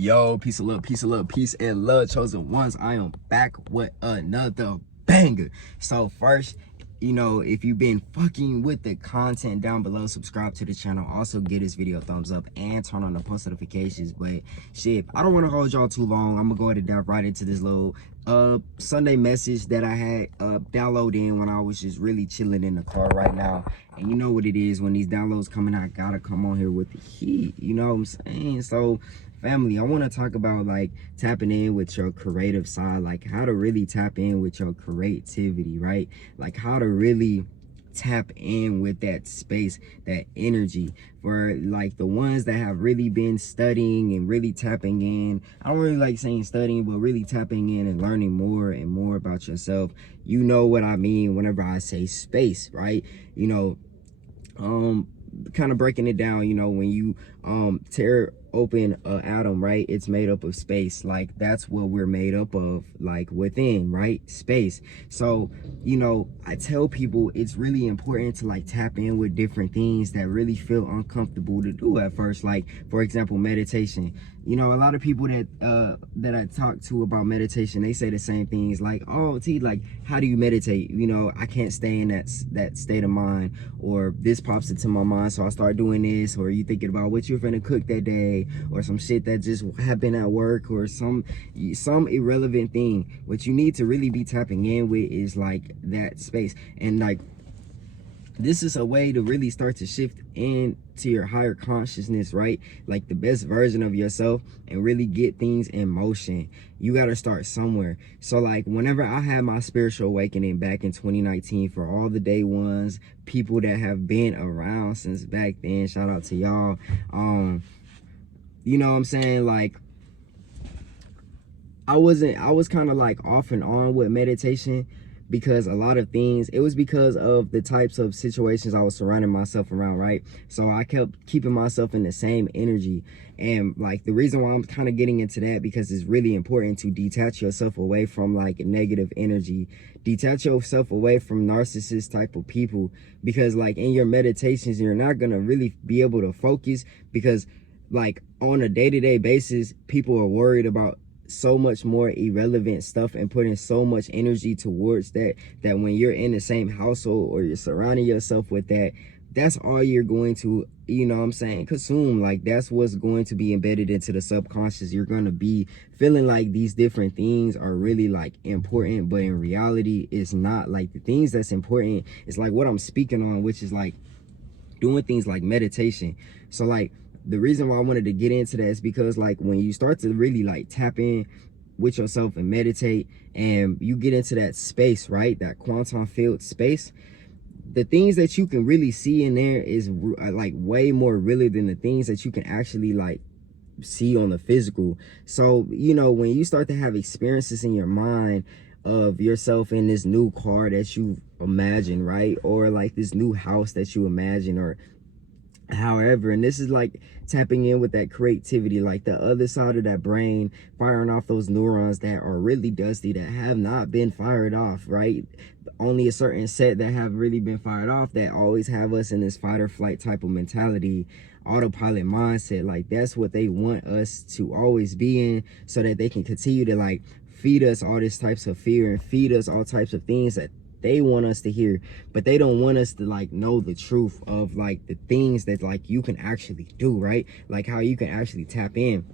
Yo, peace and love, peace and love, peace and love, chosen ones. I am back with another banger. So first, if you've been fucking with the content down below, subscribe to the channel. Also give this video a thumbs up and turn on the post notifications. But shit, I don't want to hold y'all too long. I'm gonna go ahead and dive right into this little Sunday message that I had downloaded when I was just really chilling in the car right now. And you know what it is, when these downloads coming out, I gotta come on here with the heat, you know what I'm saying? So family, I want to talk about like tapping in with your creative side, like how to really tap in with your creativity, right? Like how to really tap in with that space, that energy. For like the ones that have really been studying and really tapping in, I don't really like saying studying, but really tapping in and learning more and more about yourself. You know what I mean whenever I say space, right? Kind of breaking it down, when you tear open an atom, right, it's made up of space. Like that's what we're made up of, like within, right, space. So I tell people it's really important to like tap in with different things that really feel uncomfortable to do at first. Like for example, meditation. A lot of people that I talk to about meditation, they say the same things, like, oh T, like how do you meditate? I can't stay in that state of mind, or this pops into my mind, so I start doing this. Or you thinking about what you're gonna cook that day, or some shit that just happened at work, or some irrelevant thing. What you need to really be tapping in with is like that space. And like this is a way to really start to shift into your higher consciousness, right? Like the best version of yourself, and really get things in motion. You got to start somewhere. So like whenever I had my spiritual awakening back in 2019, for all the day ones, people that have been around since back then, shout out to y'all. You know what I'm saying? Like I was kind of like off and on with meditation, because a lot of things, it was because of the types of situations I was surrounding myself around, right? So I kept keeping myself in the same energy. And like the reason why I'm kind of getting into that, because it's really important to detach yourself away from like negative energy, detach yourself away from narcissist type of people, because like in your meditations, you're not gonna really be able to focus, because like on a day-to-day basis, people are worried about so much more irrelevant stuff and putting so much energy towards that when you're in the same household, or you're surrounding yourself with that, that's all you're going to, consume. Like that's what's going to be embedded into the subconscious. You're going to be feeling like these different things are really like important, but in reality it's not. Like the things that's important is like what I'm speaking on, which is like doing things like meditation. So like the reason why I wanted to get into that is because like when you start to really like tap in with yourself and meditate, and you get into that space, right, that quantum field space, the things that you can really see in there is like way more really than the things that you can actually like see on the physical. So when you start to have experiences in your mind of yourself in this new car that you imagine, right, or like this new house that you imagine, or however, and this is like tapping in with that creativity, like the other side of that brain, firing off those neurons that are really dusty, that have not been fired off, right? Only a certain set that have really been fired off, that always have us in this fight or flight type of mentality, autopilot mindset. Like that's what they want us to always be in, so that they can continue to like feed us all these types of fear, and feed us all types of things that they want us to hear, but they don't want us to like know the truth of like the things that like you can actually do, right? Like how you can actually tap in.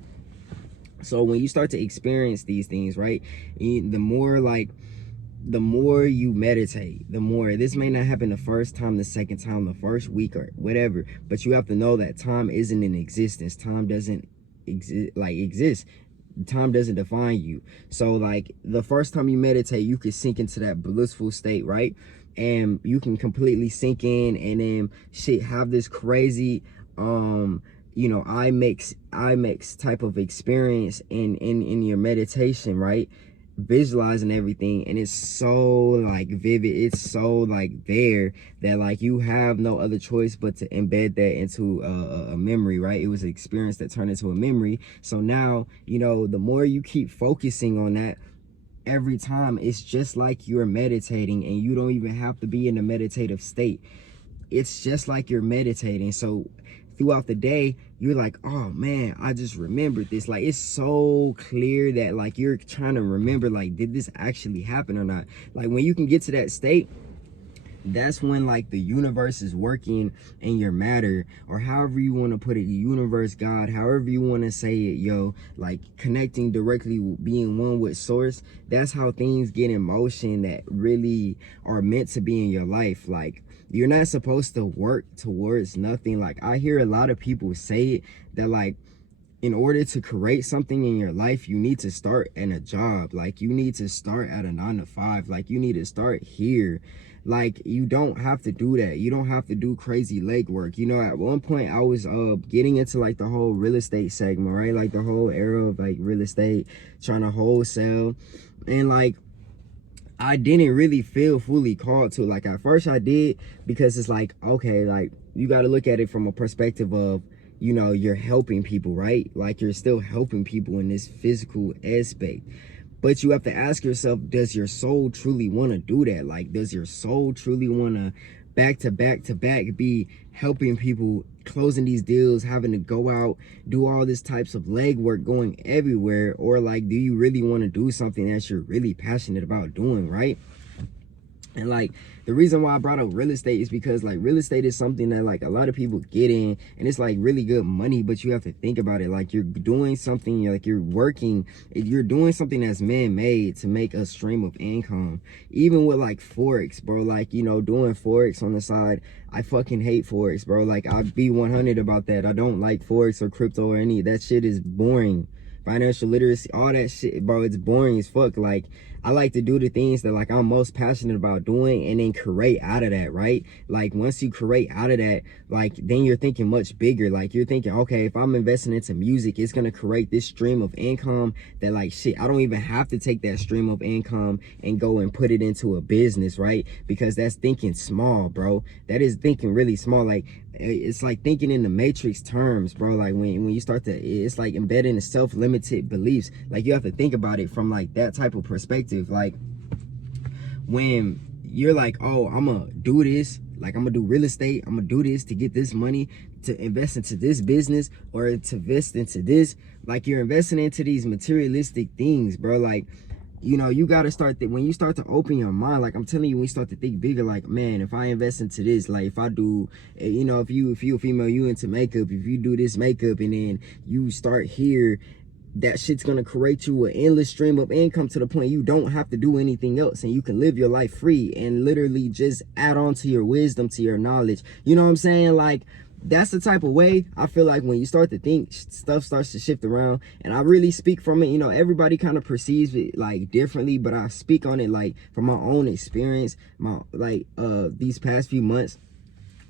So when you start to experience these things, right, the more you meditate, the more, this may not happen the first time, the second time, the first week, or whatever, but you have to know that time isn't in existence. Time doesn't exist. Time doesn't define you. So like the first time you meditate, you can sink into that blissful state, right? And you can completely sink in, and then shit, have this crazy IMAX type of experience in your meditation, right? Visualizing everything, and it's so like vivid, it's so like there, that like you have no other choice but to embed that into a memory, right? It was an experience that turned into a memory. So now the more you keep focusing on that, every time, it's just like you're meditating, and you don't even have to be in a meditative state. It's just like you're meditating. So throughout the day, you're like, oh man, I just remembered this. Like, it's so clear that like you're trying to remember, like, did this actually happen or not? Like, when you can get to that state, that's when like the universe is working in your matter, or however you want to put it, the universe, God, however you want to say it, yo, like connecting directly, being one with source. That's how things get in motion that really are meant to be in your life. Like, you're not supposed to work towards nothing. Like, I hear a lot of people say it, that like, in order to create something in your life, you need to start in a job. Like, you need to start at a 9 to 5. Like, you need to start here. Like, you don't have to do that. You don't have to do crazy legwork. You know, at one point I was getting into like the whole real estate segment, right? Like the whole era of like real estate, trying to wholesale, and like I didn't really feel fully called to it. Like, at first I did, because it's like, okay, like you got to look at it from a perspective of, you know, you're helping people, right? Like, you're still helping people in this physical aspect. But you have to ask yourself, does your soul truly want to do that? Like, does your soul truly want to back to back to back be helping people, closing these deals, having to go out, do all this types of legwork, going everywhere? Or like, do you really want to do something that you're really passionate about doing, right? And like, the reason why I brought up real estate is because like real estate is something that like a lot of people get in, and it's like really good money, but you have to think about it. Like, you're doing something, like you're working, you're doing something that's man-made to make a stream of income. Even with like Forex, bro, like, you know, doing Forex on the side, I fucking hate Forex, bro. Like, I'd be 100 about that. I don't like Forex or crypto or any, that shit is boring. Financial literacy, all that shit, bro, it's boring as fuck. Like, I like to do the things that like I'm most passionate about doing, and then create out of that, right? Like, once you create out of that, like, then you're thinking much bigger. Like, you're thinking, okay, if I'm investing into music, it's gonna create this stream of income that like, shit, I don't even have to take that stream of income and go and put it into a business, right? Because that's thinking small, bro. That is thinking really small. Like, it's like thinking in the matrix terms, bro. Like, when you start to, it's like embedding the self-limited beliefs. Like, you have to think about it from like that type of perspective. Like, when you're like, oh, I'm gonna do this, like I'm gonna do real estate, I'm gonna do this to get this money to invest into this business, or to invest into this, like, you're investing into these materialistic things, bro. Like, you know, you got to start that when you start to open your mind. Like, I'm telling you, when you start to think bigger, like, man, if I invest into this, like, if I do, you know, if you a female, you into makeup, if you do this makeup, and then you start here, that shit's gonna create you an endless stream of income, to the point you don't have to do anything else, and you can live your life free and literally just add on to your wisdom, to your knowledge. You know what I'm saying? Like, that's the type of way I feel like when you start to think, stuff starts to shift around. And I really speak from it. You know, everybody kind of perceives it like differently, but I speak on it like from my own experience, my like these past few months.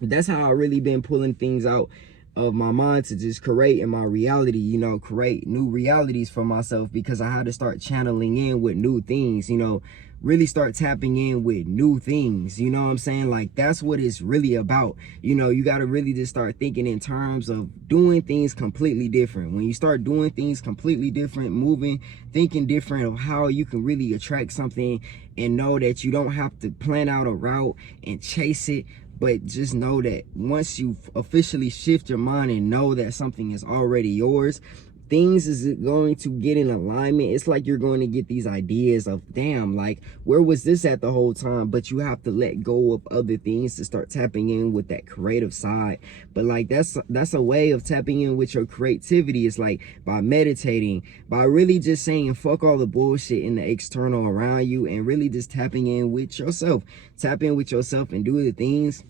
That's how I really been pulling things out of my mind to just create in my reality, you know, create new realities for myself, because I had to start channeling in with new things, you know, really start tapping in with new things. You know what I'm saying? Like, that's what it's really about. You know, you got to really just start thinking in terms of doing things completely different. When you start doing things completely different, moving, thinking different of how you can really attract something, and know that you don't have to plan out a route and chase it, but just know that once you officially shift your mind and know that something is already yours, things is going to get in alignment. It's like you're going to get these ideas of, damn, like, where was this at the whole time? But you have to let go of other things to start tapping in with that creative side. But like, that's a way of tapping in with your creativity. It's like by meditating, by really just saying fuck all the bullshit in the external around you, and really just tapping in with yourself. Tap in with yourself and do the things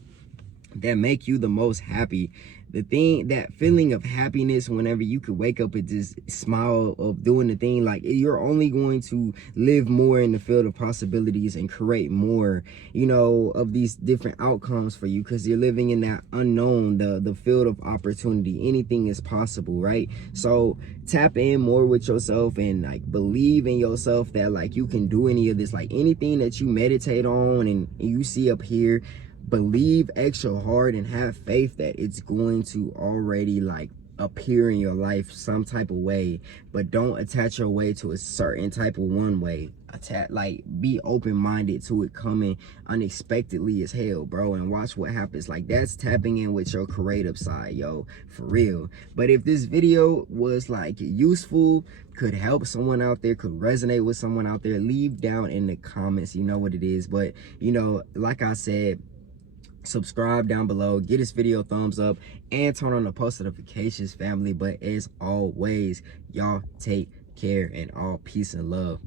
that make you the most happy. The thing, that feeling of happiness whenever you could wake up and just smile of doing the thing, like, you're only going to live more in the field of possibilities and create more, you know, of these different outcomes for you, because you're living in that unknown, the field of opportunity. Anything is possible, right? So tap in more with yourself, and like believe in yourself that like you can do any of this. Like, anything that you meditate on and you see up here, believe extra hard and have faith that it's going to already like appear in your life some type of way, but don't attach your way to a certain type of one way. Like, be open-minded to it coming unexpectedly as hell, bro, and watch what happens. Like, that's tapping in with your creative side, yo, for real. But if this video was like useful, could help someone out there, could resonate with someone out there, leave down in the comments. You know what it is. But, you know, like I said, subscribe down below, get this video a thumbs up, and turn on the post notifications, family. But as always, y'all take care, and all peace and love.